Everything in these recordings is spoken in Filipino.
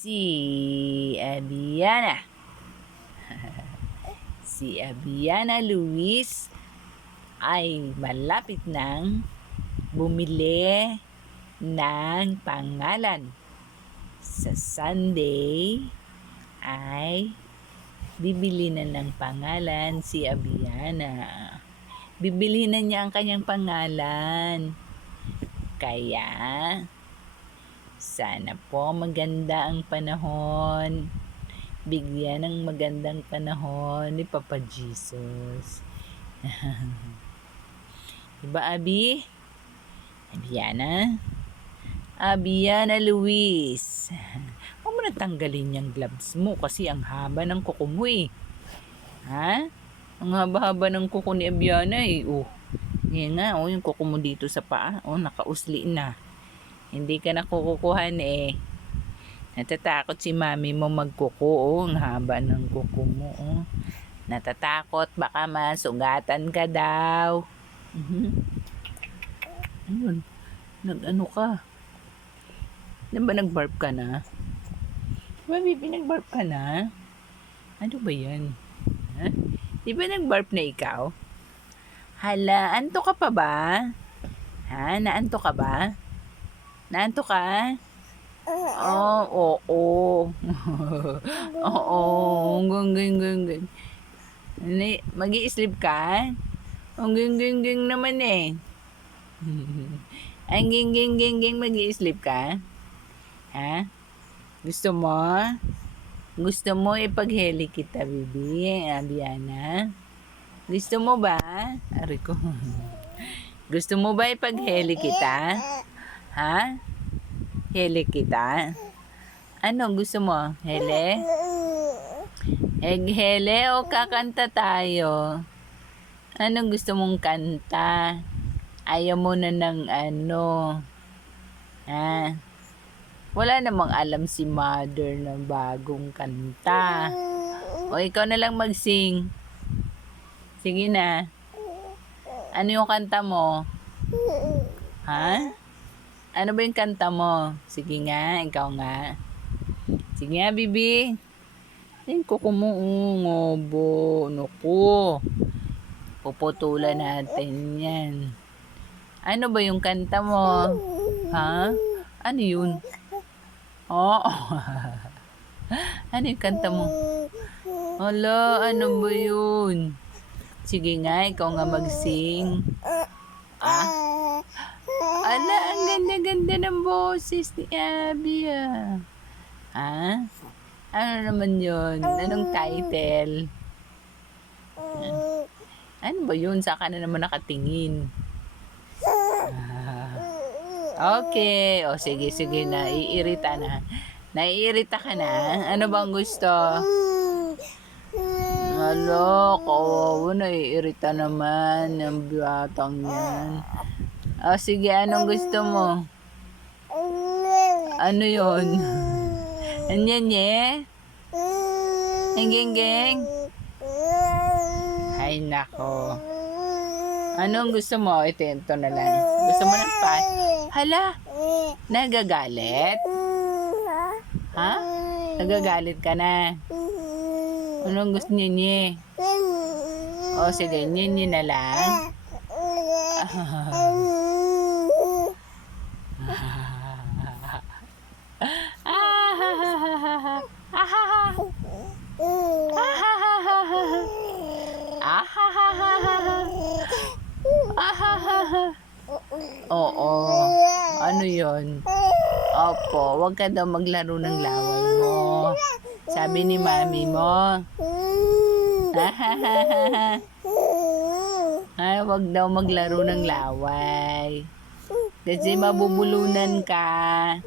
Si Abiana. Si Abiana Luis ay malapit nang bumili ng pangalan. Sa Sunday ay bibili na ng pangalan si Abiana. Bibili na niya ang kanyang pangalan. Kaya sana po maganda ang panahon. Bigyan ng magandang panahon ni Papa Jesus. Diba, Abi? Abiana? Abiana Luis. Huwag mo na tanggalin yung gloves mo kasi ang haba ng kuko mo eh. Ha? Ang haba-haba ng kuko ni Abiana eh. Oh. Yan nga, oh, yung kuko mo dito sa paa. Oh, nakausli na. Hindi ka na kukukuhan eh. Natatakot si mami mo magkuko. Oh, ang haba ng kuko mo. Oh. Natatakot, baka masugatan ka daw. Ayun, nag-ano ka? Di ba nag-barf ka na? Baby, nag-barf ka na? Ano ba yan? Ha? Di ba nag-barf na ikaw? Hala, anto ka pa ba? Ha? Naanto ka ba? Naanto ka? Oo, oo. Oo, gang. Mag-i-sleep ka? Ang gang naman eh. Ang gang, mag-i-sleep ka? Ha? Gusto mo? Gusto mo ipagheli kita, baby? Abiana? Gusto mo ba? Ari ko. Gusto mo ba ipagheli kita? Ha? Heli kita? Ano gusto mo? Hele? Hele o kakanta tayo? Anong gusto mong kanta? Ayaw mo na ng ano? Ha? Wala namang alam si mother ng bagong kanta. O ikaw na lang mag-sing. Sige na. Ano yung kanta mo? Ha? Ano ba yung kanta mo? Sige nga, ikaw nga. Sige nga, bibi. Yung kuko mo, ngobo. Naku. Puputulan natin yan. Ano ba yung kanta mo? Ha? Ano yun? Oh. Ano yung kanta mo? Hala, ano ba yun? Sige nga, ikaw nga mag-sing. Ah? Ala, ang ganda-ganda ng boses ni Abby ah. Ha? Ano naman yun? Anong title? Ano ba yun? Saka na naman nakatingin. Okay. O, sige na. Iirita na. Naiirita ka na? Ano bang gusto? Alo, kawawa. Naiirita naman. Yung batang yan. O, sige. Anong gusto mo? Ano yun? Anyan ye? Geng. Ay, nako. Anong gusto mo? Ito na lang. Gusto mo ng pa? Hala, nagagalit? Ha? Nagagalit ka na? Anong gusto niya? O sige, niya na lang. Oo. Ano yun? Opo, wag ka daw maglaro ng laway mo. Sabi ni mami mo. Ay, wag daw maglaro ng laway. Kasi mabubulunan ka.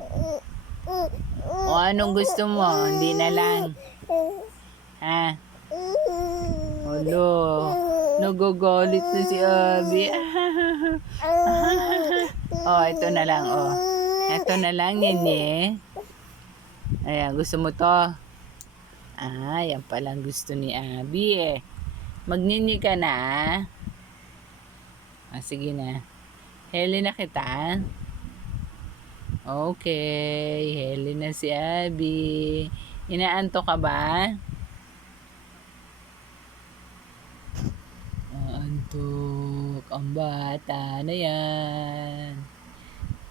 O anong gusto mo? Hindi na lang. Ha? Olo, nagagalit na si Abby. Oh, ito na lang, oh. Ito na lang, Nene. Ayan, gusto mo to? Ah, yan palang gusto ni Abby eh. Magnini ka na. Ah, sige na. Heli na kita. Okay, heli na si Abby. Inaanto ka ba? Antok ang bata na yan.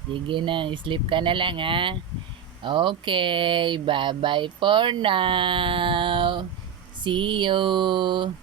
Sige na, sleep ka na lang ha. Okay, bye-bye for now. See you.